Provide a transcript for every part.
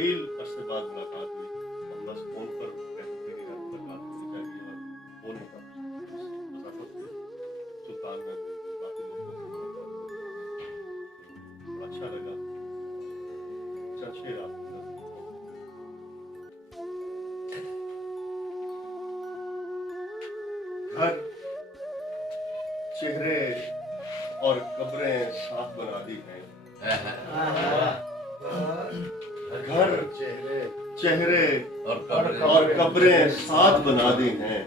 तवील अरसे बाद मुलाकात हुई। हम बस फोन पर कहते थे कि मुलाकात होनी चाहिए और फोन पर मसाफत से सुल्तान में बाकी लोगों से बड़ा अच्छा लगा। चंद शेर आपके साथ। घर चेहरे और कब्रें साथ बना दी हैं। घर चेहरे और कब्रें साथ बना दी हैं।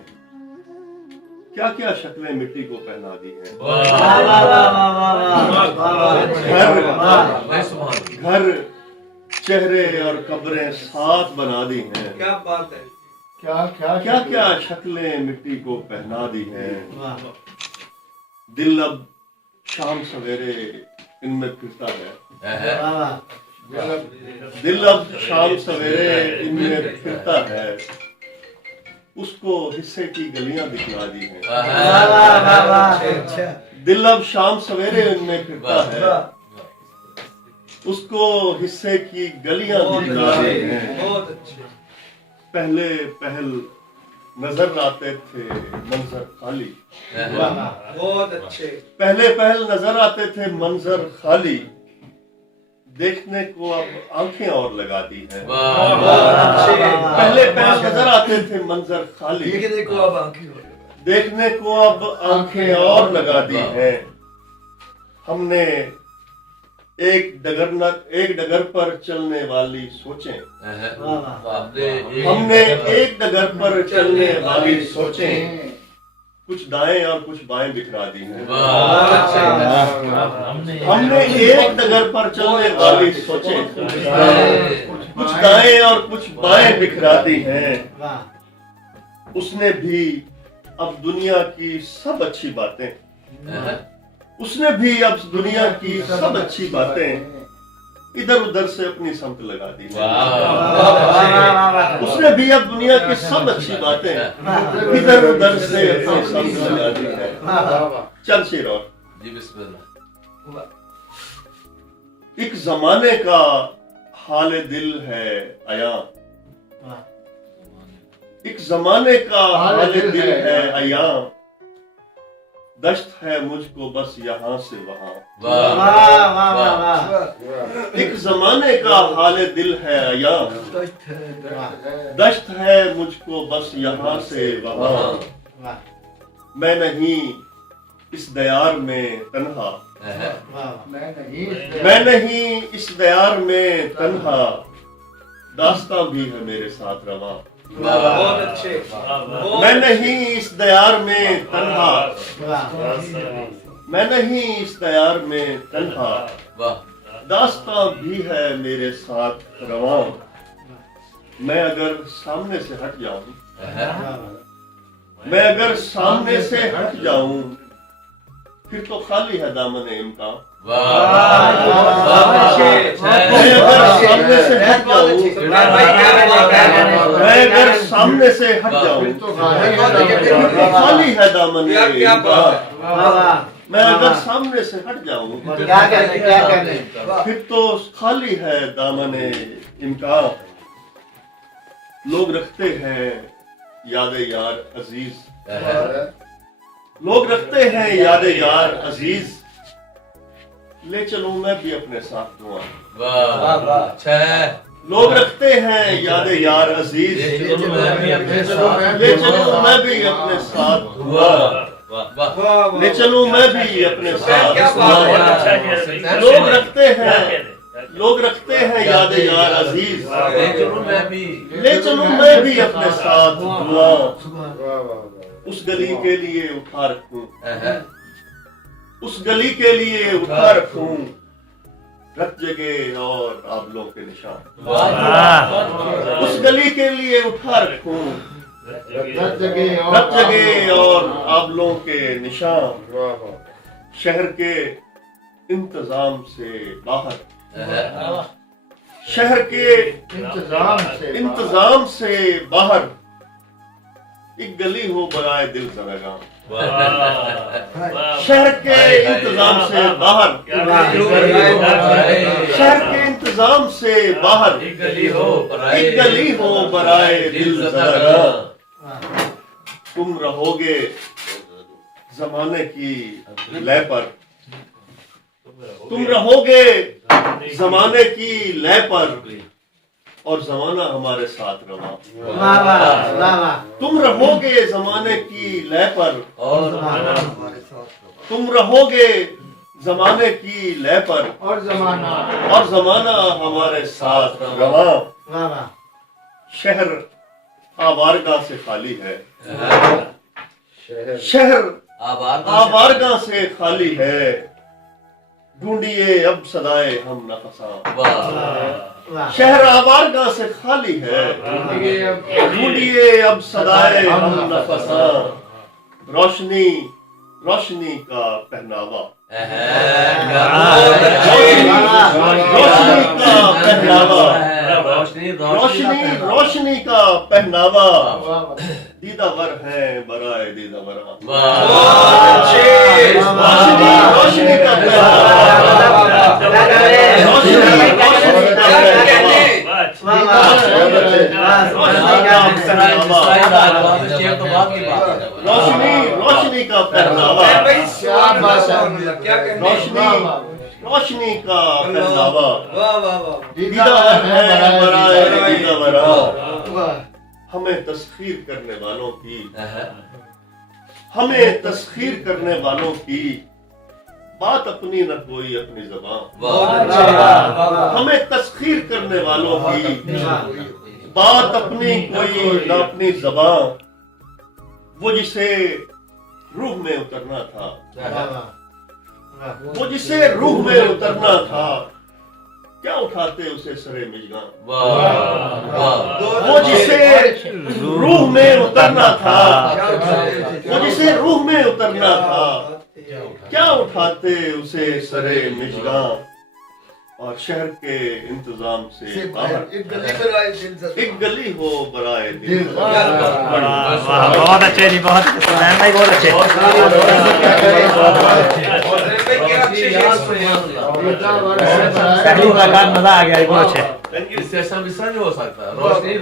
क्या क्या शक्लें मिट्टी को पहना दी हैं। घर चेहरे और कब्रें साथ बना दी हैं। क्या बात है। क्या क्या शक्लें मिट्टी को पहना दी हैं। दिल अब शाम सवेरे इनमें फिरता है। दिल अब शाम सवेरे इनमें फिरता है। उसको हिस्से की गलियां दिखला दी हैं। दिल अब शाम सवेरे इनमें फिरता है। उसको हिस्से की गलियां दिखला दी हैं। पहले पहल नजर आते थे मंजर खाली। बहुत अच्छे। पहले पहल नजर आते थे मंजर खाली। देखने को अब आंखें और लगा दी हैं। पहले पहल नजर आते थे मंजर खाली। देखने को अब आंखें और लगा दी हैं। हमने एक डगर पर चलने वाली सोचें। हमने एक डगर पर चलने वाली सोचें कुछ दाएं और कुछ बाएं बिखरा दी हैं। हमने एक डगर पर चलने वाली सोचें कुछ दाएं और कुछ बाएं बिखरा दी हैं। उसने भी अब दुनिया की सब अच्छी बातें उसने भी अब दुनिया की सब अच्छी बातें इधर उधर से अपनी समत लगा दी। उसने भी अब दुनिया की सब अच्छी बातें इधर उधर से अपनी समत लगा दी है। चल शेर और जी बिस्मिल्लाह। एक जमाने का हाल दिल है अया। एक जमाने का हाल दिल है अया। दश्त है मुझको बस यहाँ से वहाँ। एक जमाने का हाल दिल है अया। दश्त है मुझको बस यहाँ से वहाँ। मैं नहीं इस दयार में तन्हा। मैं नहीं इस दयार में तन्हा। दास्तां भी है मेरे साथ रवां। बहुत अच्छे। मैं नहीं इस दयार में तन्हा। मैं नहीं इस दयार में तन्हा। दास्तां भी है मेरे साथ रवां। मैं अगर सामने से हट जाऊं मैं अगर सामने से हट जाऊं फिर तो खाली है दामन इम्कान। मैं अगर सामने से हट जाऊं मैं अगर सामने से हट जाऊं तो खाली है दामन इम्कान। मैं अगर सामने से हट जाऊं फिर तो खाली है दामन इम्कान। लोग रखते हैं याद यार अजीज। लोग रखते हैं याद यार अजीज। ले चलूं मैं भी अपने साथ दुआ। लोग रखते हैं याद यार अजीज। ले चलूं मैं भी अपने साथ दुआ। ले चलूं मैं भी अपने साथ दुआ। लोग रखते हैं याद यार अजीज। ले चलूं मैं भी अपने साथ दुआ। उस गली के लिए उठा रखूं उस गली के लिए उठा रखूं रख जगह और आबलों के निशान। उस गली के लिए उठा रखूं रख जगह और आबलों के निशान। शहर के इंतजाम से बाहर शहर के इंतजाम से बाहर एक गली हो बराए दिल ज़रागां। शहर के इंतजाम से बाहर शहर के इंतजाम से बाहर एक गली हो बराए दिल ज़रा। तुम रहोगे जमाने की लय पर, तुम रहोगे जमाने की लय पर, और जमाना हमारे साथ रवा। तुम रहोगे जमाने की लय पर, तुम रहोगे जमाने की लय पर, और जमाना हमारे साथ रवा। शहर आवारगा से खाली है, शहर आवारगा से खाली है, ढूंढिए अब सदाए हम नफसा। शहर आवारगा से खाली है, ढूंढिए अब सदाए हम नफसा। रोशनी रोशनी का पहनावा, रोशनी का पहनावा, रोशनी का पहनावा, दीदावर है बराए दीदावरा। रोशनी का रोशनी का पहनावा, रोशनी का पहनावा, दीदावर है बराए दीदावरा। हमें तस्खीर करने वालों की, हमें तस्खीर करने वालों की बात अपनी न कोई अपनी ज़बान। हमें तस्खीर करने वालों की बात अपनी कोई न अपनी ज़बान। वो जिसे रूह में उतरना था, वो जिसे रूह में उतरना था, क्या उठाते उसे सरे मिजगां। वो जिसे रूह में उतरना था, वो जिसे रूह में उतरना था, क्या उठाते उसे सरे मिजगां। और शहर के इंतजाम से बाहर एक गली हो बराए दिल। बहुत अच्छे जी, बहुत भाई, बहुत अच्छे। मजा आ गया, बहुत अच्छे। इससे ऐसा विसर नहीं हो सकता। रोशनी